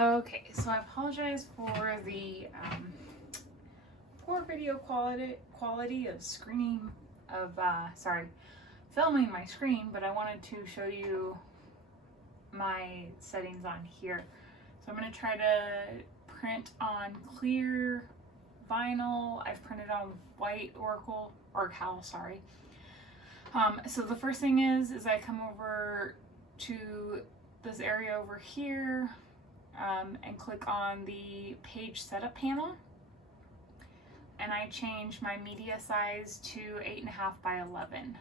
Okay, so I apologize for the poor video quality of filming my screen, but I wanted to show you my settings on here. So I'm going to try to print on clear vinyl. I've printed on white cal, sorry. So the first thing is I come over to this area over here and click on the page setup panel, and I change my media size to 8.5 by 11.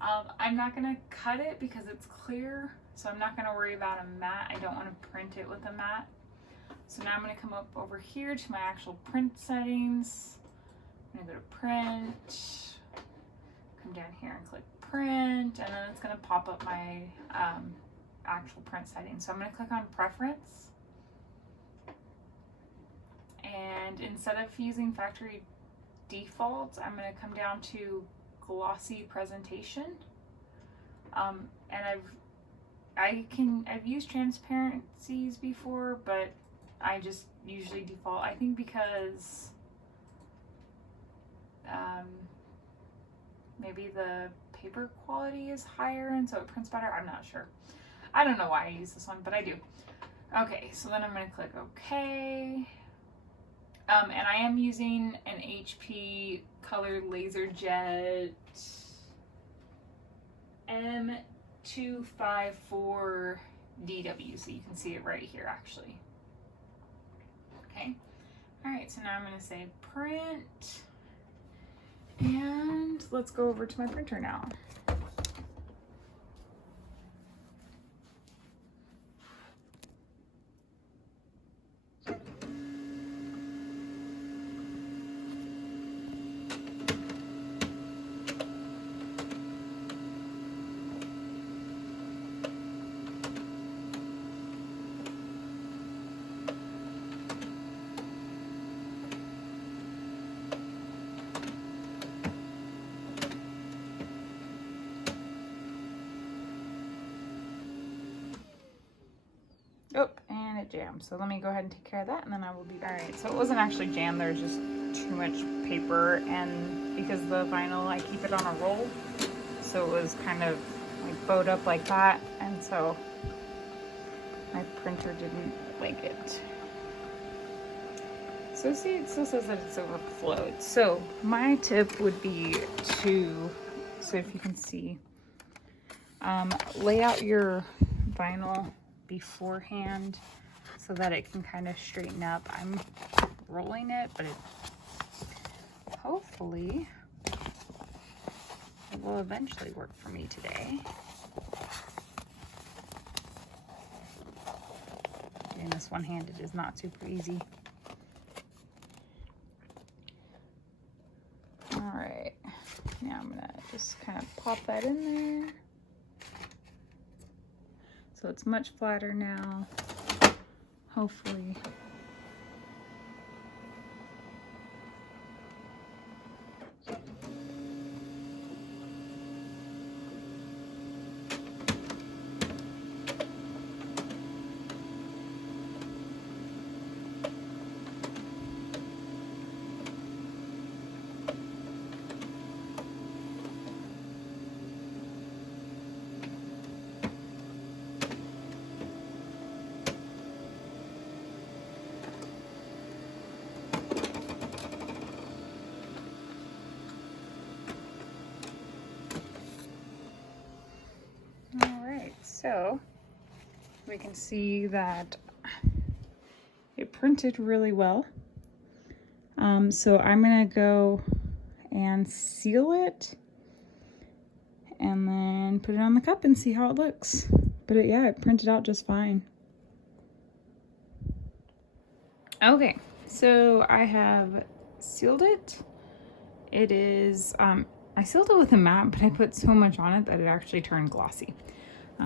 I'm not going to cut it because it's clear, so I'm not going to worry about a matte. I don't want to print it with a matte. So now I'm going to come up over here to my actual print settings. I'm going to go to print, come down here and click print, and then it's going to pop up my actual print settings. So I'm going to click on preference, and instead of using factory defaults, I'm going to come down to glossy presentation, and I've used transparencies before, but I just usually default, I think because maybe the paper quality is higher and so it prints better. I'm not sure. I don't know why I use this one, but I do. Okay, so then I'm going to click OK. And I am using an HP Color LaserJet M254DW, so you can see it right here actually. Okay, all right, so now I'm going to say print, and let's go over to my printer now. Oh, and it jammed. So let me go ahead and take care of that, and then I will be back. All right, so it wasn't actually jammed. There's just too much paper, and because the vinyl, I keep it on a roll, so it was kind of like bowed up like that, and so my printer didn't like it. So see, it still says that it's overflowed. So my tip would be to, so if you can see, lay out your vinyl beforehand so that it can kind of straighten up. I'm rolling it, but it hopefully it will eventually work for me today. Doing this one-handed is not super easy. All right, now I'm gonna just kind of pop that in there. So it's much flatter now, hopefully. So we can see that it printed really well. So I'm gonna go and seal it and then put it on the cup and see how it looks. But yeah, it printed out just fine. Okay, so I have sealed it. It is, I sealed it with a matte, but I put so much on it that it actually turned glossy.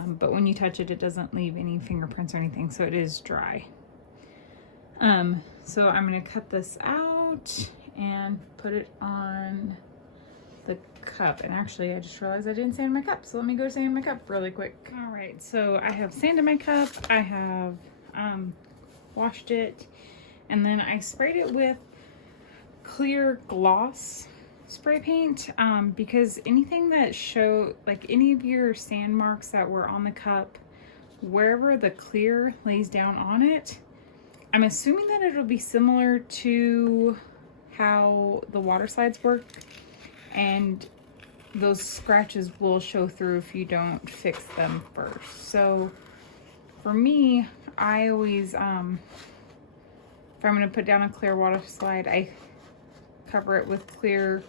But when you touch it, it doesn't leave any fingerprints or anything, so it is dry. So I'm gonna cut this out and put it on the cup. And actually, I just realized I didn't sand my cup, so let me go sand my cup really quick. All right, so I have sanded my cup. I have washed it, and then I sprayed it with clear gloss spray paint, because anything that like any of your sand marks that were on the cup, wherever the clear lays down on it, I'm assuming that it'll be similar to how the water slides work, and those scratches will show through if you don't fix them first. So for me, I always, if I'm gonna put down a clear water slide, I cover it with clear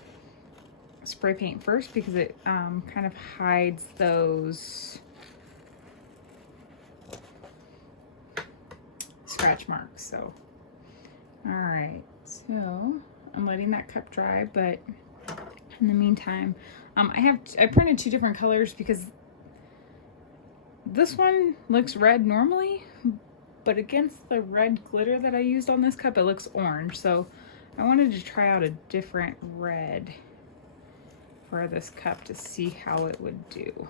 spray paint first, because it kind of hides those scratch marks. So, all right, so I'm letting that cup dry, but in the meantime, I printed 2 different colors because this one looks red normally, but against the red glitter that I used on this cup, it looks orange. So I wanted to try out a different red for this cup to see how it would do.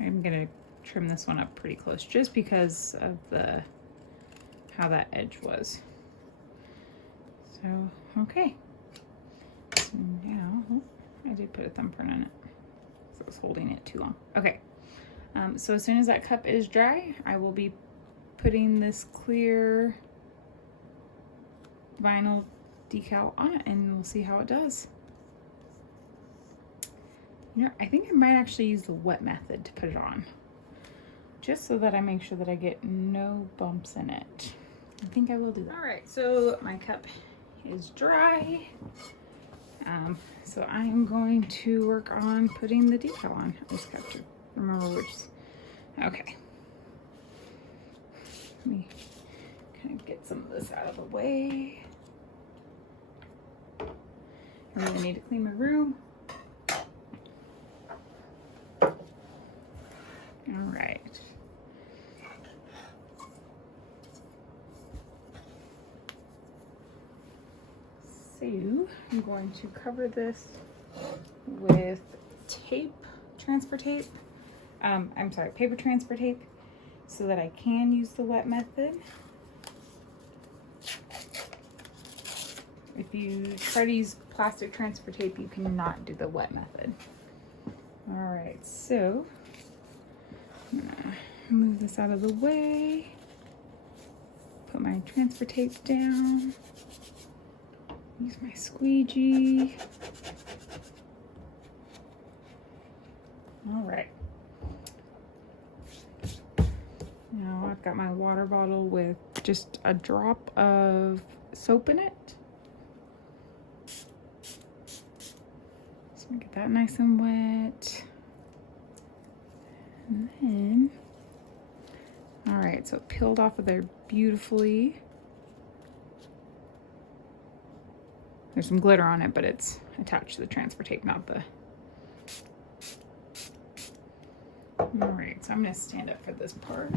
I'm gonna trim this one up pretty close just because of how that edge was. So, okay. So now, I did put a thumbprint on it, so I was holding it too long. Okay, so as soon as that cup is dry, I will be putting this clear vinyl decal on it, and we'll see how it does. You know, I think I might actually use the wet method to put it on, just so that I make sure that I get no bumps in it. I think I will do that. All right, so my cup is dry. So I am going to work on putting the decal on. I just have to remember which. Okay. Let me kind of get some of this out of the way. I really need to clean my room. All right. So I'm going to cover this with tape, transfer tape. I'm sorry, paper transfer tape, so that I can use the wet method. If you try to use plastic transfer tape, you cannot do the wet method. All right, so I'm gonna move this out of the way, put my transfer tape down, use my squeegee. All right. Now I've got my water bottle with just a drop of soap in it. So get that nice and wet. And then, all right, so it peeled off of there beautifully. There's some glitter on it, but it's attached to the transfer tape, not the... All right, so I'm gonna stand up for this part,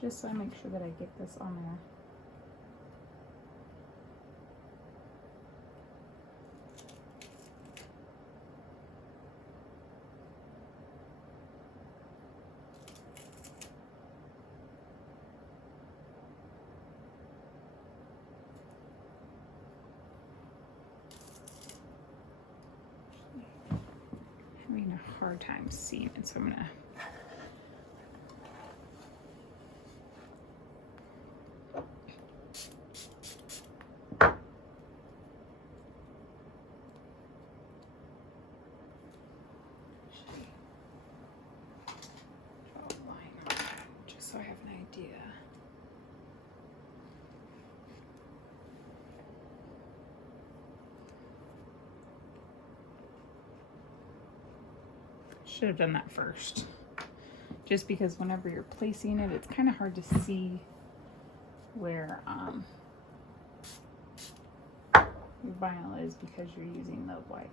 just so I make sure that I get this on there. Having a hard time seeing it, so I'm gonna draw a line on it, just so I have an idea. Should have done that first. Just because whenever you're placing it, it's kind of hard to see where your vinyl is because you're using the white.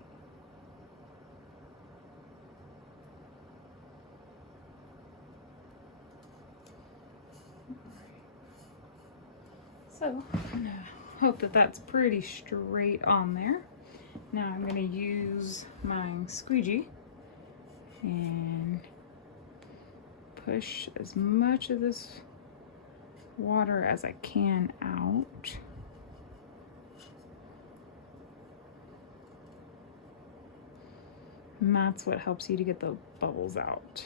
So I'm gonna hope that that's pretty straight on there. Now I'm gonna use my squeegee and push as much of this water as I can out. And that's what helps you to get the bubbles out.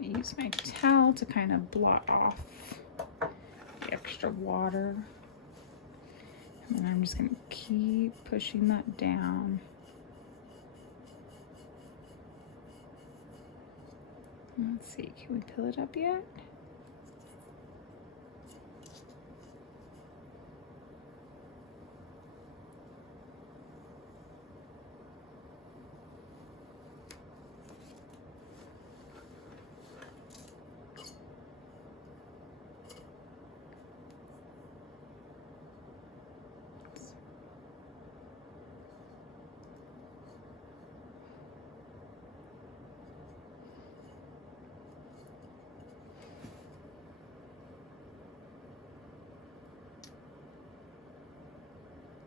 Use my towel to kind of blot off the extra water. And then I'm just going to keep pushing that down. Let's see, can we fill it up yet?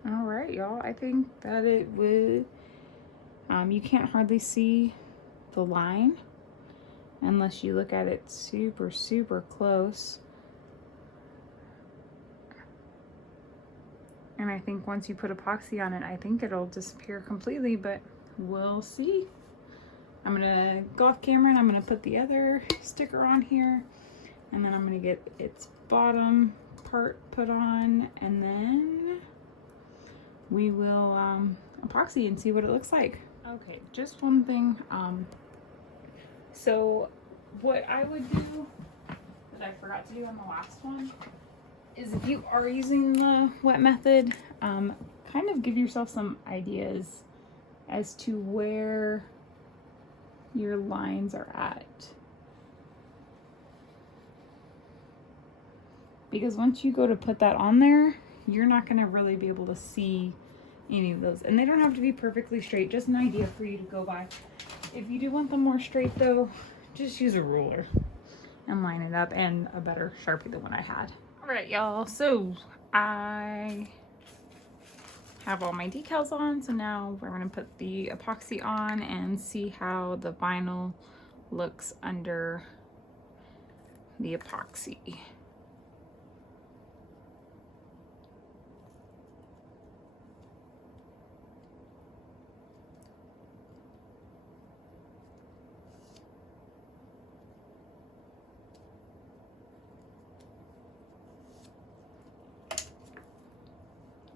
All right, y'all, I think that it would, you can't hardly see the line unless you look at it super, super close. And I think once you put epoxy on it, I think it'll disappear completely, but we'll see. I'm gonna go off camera and I'm gonna put the other sticker on here, and then I'm gonna get its bottom part put on, and then we will epoxy and see what it looks like. Okay, just one thing. So what I would do that I forgot to do on the last one is, if you are using the wet method, kind of give yourself some ideas as to where your lines are at. Because once you go to put that on there, you're not going to really be able to see any of those. And they don't have to be perfectly straight, just an idea for you to go by. If you do want them more straight though, just use a ruler and line it up, and a better Sharpie than what I had. All right, y'all, so I have all my decals on, so now we're going to put the epoxy on and see how the vinyl looks under the epoxy.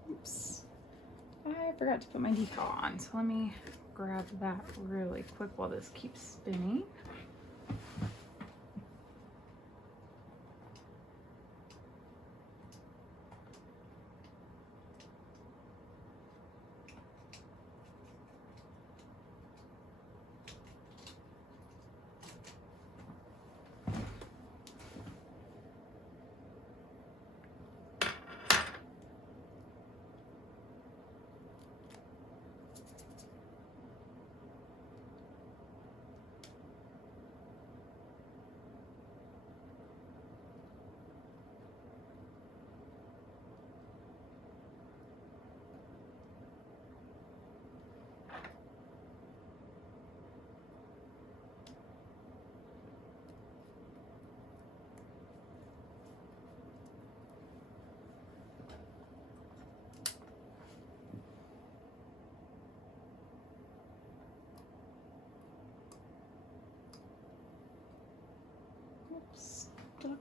Oops, I forgot to put my decal on, so let me grab that really quick while this keeps spinning.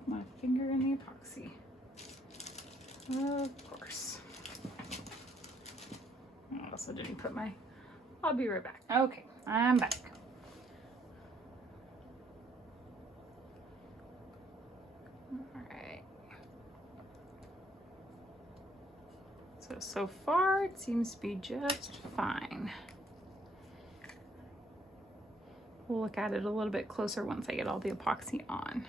my finger in the epoxy. Of course. I also didn't put my, I'll be right back. Okay, I'm back. Alright. So far it seems to be just fine. We'll look at it a little bit closer once I get all the epoxy on.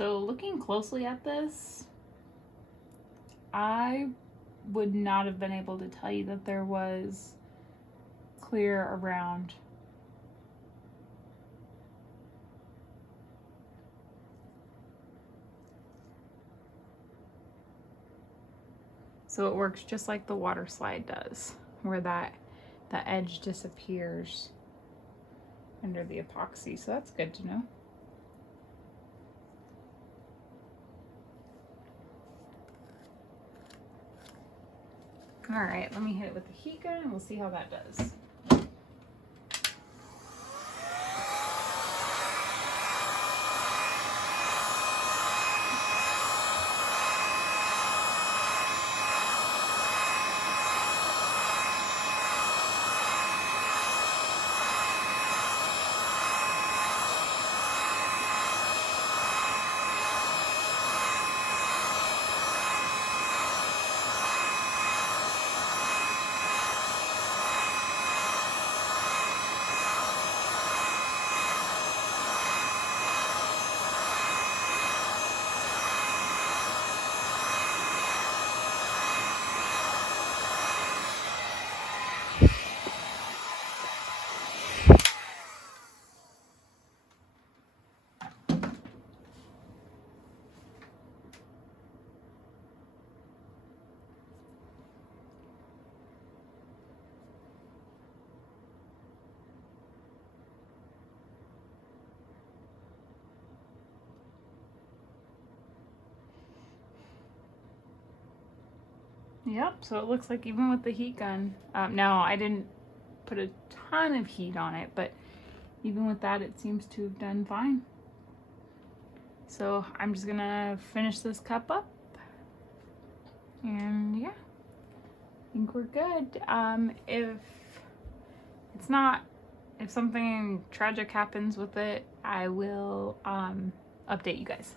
So looking closely at this, I would not have been able to tell you that there was clear around. So it works just like the water slide does, where the edge disappears under the epoxy. So that's good to know. All right, let me hit it with the heat gun and we'll see how that does. Yep, so it looks like even with the heat gun, now I didn't put a ton of heat on it, but even with that it seems to have done fine. So I'm just gonna finish this cup up, and yeah, I think we're good. If something tragic happens with it, I will update you guys.